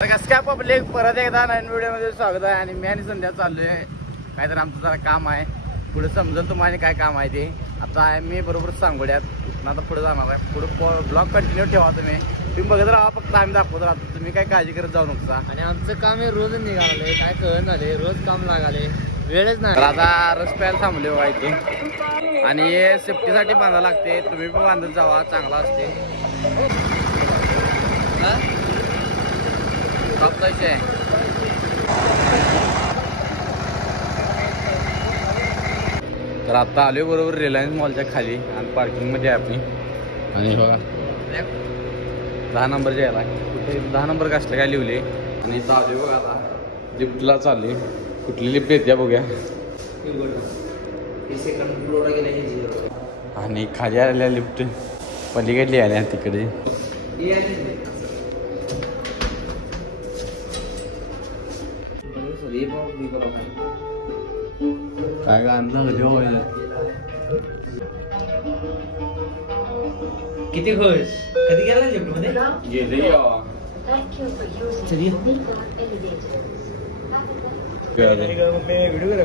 कसं काय पब्लिक परत एकदा नवीन व्हिडिओमध्ये स्वागत आहे. आणि मी आणि संध्या चाललोय काहीतरी आमचं जरा काम आहे. पुढे समजेल तुम्हाला काय काम आहे ते. आता आहे मी बरोबर सांगोड्यात. आता पुढे जाणार आहे. पुढे ब्लॉग कंटिन्यू ठेवा तुम्ही बघत राहा. फक्त आम्ही दाखवत राहतो. तुम्ही काय काळजी करत जाऊ नका. आणि आमचं काम हे रोज निघाले काय कळण झाले रोज काम लागाले वेळच नाही. आता रस प्यायला थांबले बघा इथे. आणि हे सेफ्टीसाठी बांधायला लागते. तुम्ही पण बांधत जावा चांगला असते. तर आता आलोय बरोबर रिलायन्स मॉलच्या खाली आणि पार्किंग मध्ये आहे आपली. आणि बघा 10 नंबर यायला कुठे 10 नंबर कसलं काय लिहिले. आणि इथं आलोय बघा आता लिफ्टला चालली. कुठली लिफ्ट येते बघूया. आणि खाली आलेल्या लिफ्ट पलीकडली आल्या तिकडे. काय गाणं किती खुश कधी गेला लिफ्ट मध्ये गेले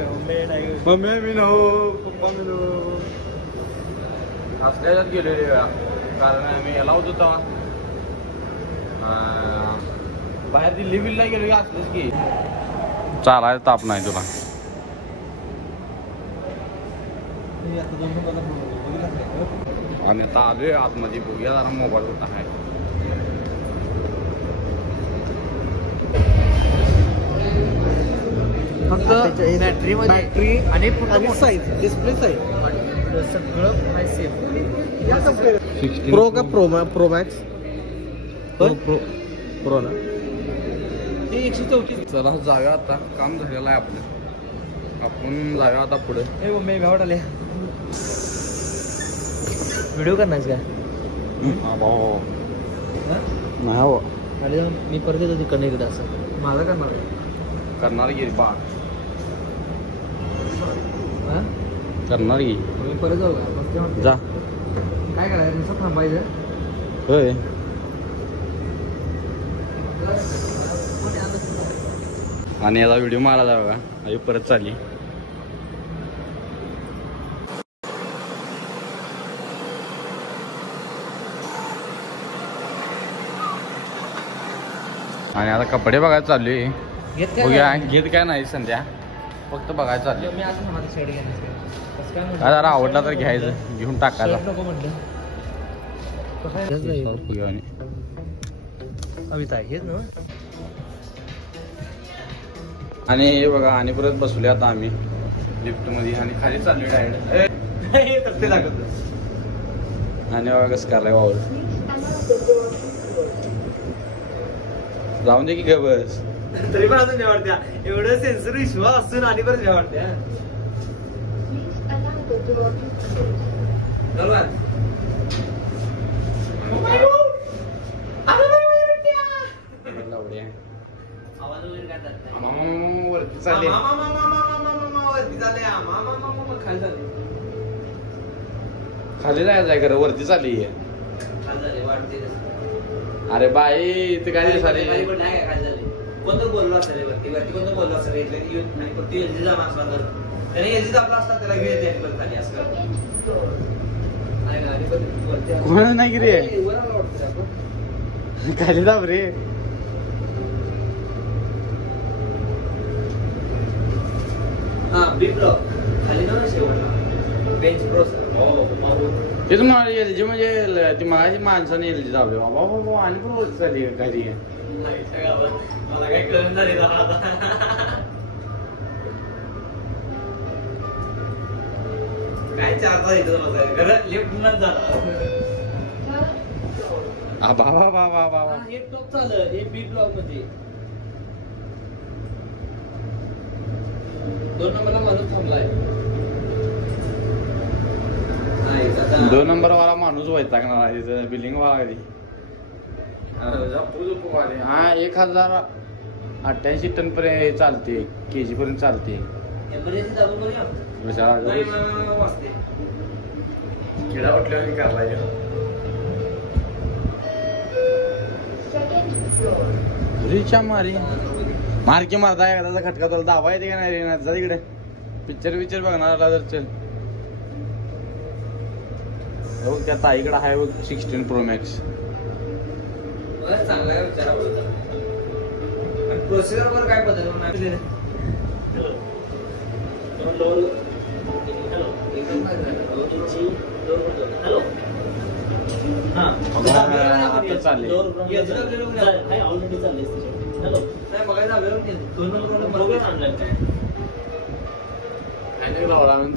मम्मी मी नो पप्पा मी नो असल्याच्यात गेले रे. कारण आम्ही याला होतो तेव्हा बाहेर दिल्ली बिल्ला गेलो की असलंच की चालायचं ताप नाही तुला. आणि आता आलोय आतमध्ये बघूया जरा मोबाईल कुठं आहे. फक्त बॅटरी आणि साईज डिस्प्ले साईज सगळं सेफ. प्रो का प्रो मॅक्स प्रो ना ते 134. चला जाऊया आता. काम झालेलं आहे आपलं. आपण जाऊया आता पुढे. ए मम्मी भावट आले व्हिडिओ करणार का नाही हो अरे मी परत येतो तिकडनं इकडे असं माझा करणार की बा हा करणार की मी परत जाऊ का जा. काय करायचं नुसतं थांबायचं. होय आणि याचा व्हिडिओ मारायला बघा. आई परत चालली. आणि आता कपडे बघायला चालू आहे. बघूया घेत काय नाही संध्या फक्त बघायला चालली. मी असं माझं साईड घेण्याचं काय जरा आवडला तर घ्यायचं घेऊन टाकायला. नको म्हटलं कविता हेच ना. आणि हे बघा आणि परत बसले आता आम्ही लिफ्ट मध्ये आणि खाली चाललोय डायरेक्ट. आणि बघा कसं करायला वावर जाऊन दे की ग बस. तरी पण अजून वाटत्या एवढं सेन्सर विश्वास असून आणि परत वाटत्या. वरती चालले खाली जायचंय खरं वरती चालली. अरे बाई इथे काय दिसाले. कोणतं बोललो असेल वरती वरती कोणतं बोललो असेल एल जी जाणार असला तर त्याने एल जी दाबला असला त्याला घेऊन येते खाली असं कोण नाही की रे खाली दाब रे. हा बी ब्लॉक खाली ना शेवटला बेंच प्रो तेच मला एल जी म्हणजे ती माझी माणसाने एल जी दाबले बाबा बाबा आणि पण वरती चालली घरी. मला काही कळून झाली काय 4 तास इथं लिफ्ट न झालं. बाबा बाबा बाबा हे टॉप झालं हे बी ब्लॉक मध्ये 2 नंबरला माणूस थांबलाय. 2 नंबर वाला माणूस वैतागणार आहे तिथं बिल्डिंग वाला कधी. हा 1088 टन पर्यंत चालते केजी पर्यंत चालते. किडा उठल्यावर करायला रिचा मारी मारकी मारता एखादा खटका तुला दाबा येते का नाही रे जा तिकडे पिक्चर बघणार आला तर चल हो त्या ताईकडे आहे बघ 16 Pro Max चांगला आहे विचारा प्रोसेसर वर काय पद्धत आता चालले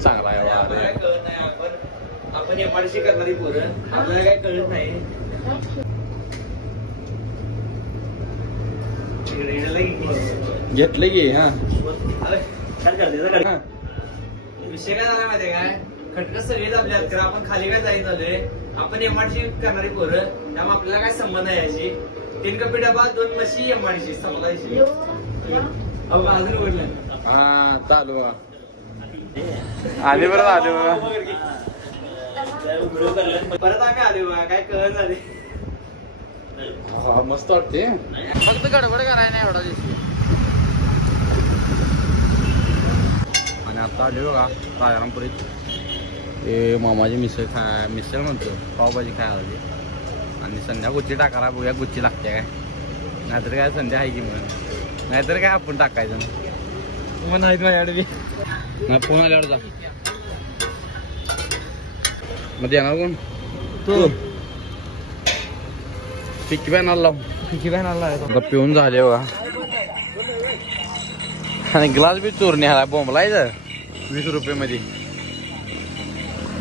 चांगला आहे आपण एमआरसी करणारी पोरं आपल्याला काही कळत नाही घेतलं की हा विषय काय झाला माहितीये काय खटकं सगळेच आपल्या तर आपण खाली काय जाईत झालोय आपण एमआरसी करणारी पोरं त्यामुळे आपल्याला काय संबंध आहे याची 3 कपी डबा 2 म्हशी एमआरसी समजायची अजून ओढलं हा चालू आले बरं आले परत आम्ही आलो बघा काय कळत झाले हा मस्त वाटते फक्त गडबड करायला नाही एवढा दिसतो आणि आता आले बघा राजारामपुरीत ते मामाची मिसळ म्हणतो पावभाजी खायला आली आणि संध्या गुच्ची टाकायला बघूया गुच्ची लागते काय नाहीतर काय संध्या आहे की मग नाहीतर काय आपण टाकायचं मग नाहीत माझ्याकडे ना फोन आल्यावर जा मग येणार कोण तू पिकी बॅनर लाव पिकी बॅनर लाव पिऊन झाले बघा आणि ग्लास बी चोरणे ह्याला बोंबलायचं 20 रुपये मध्ये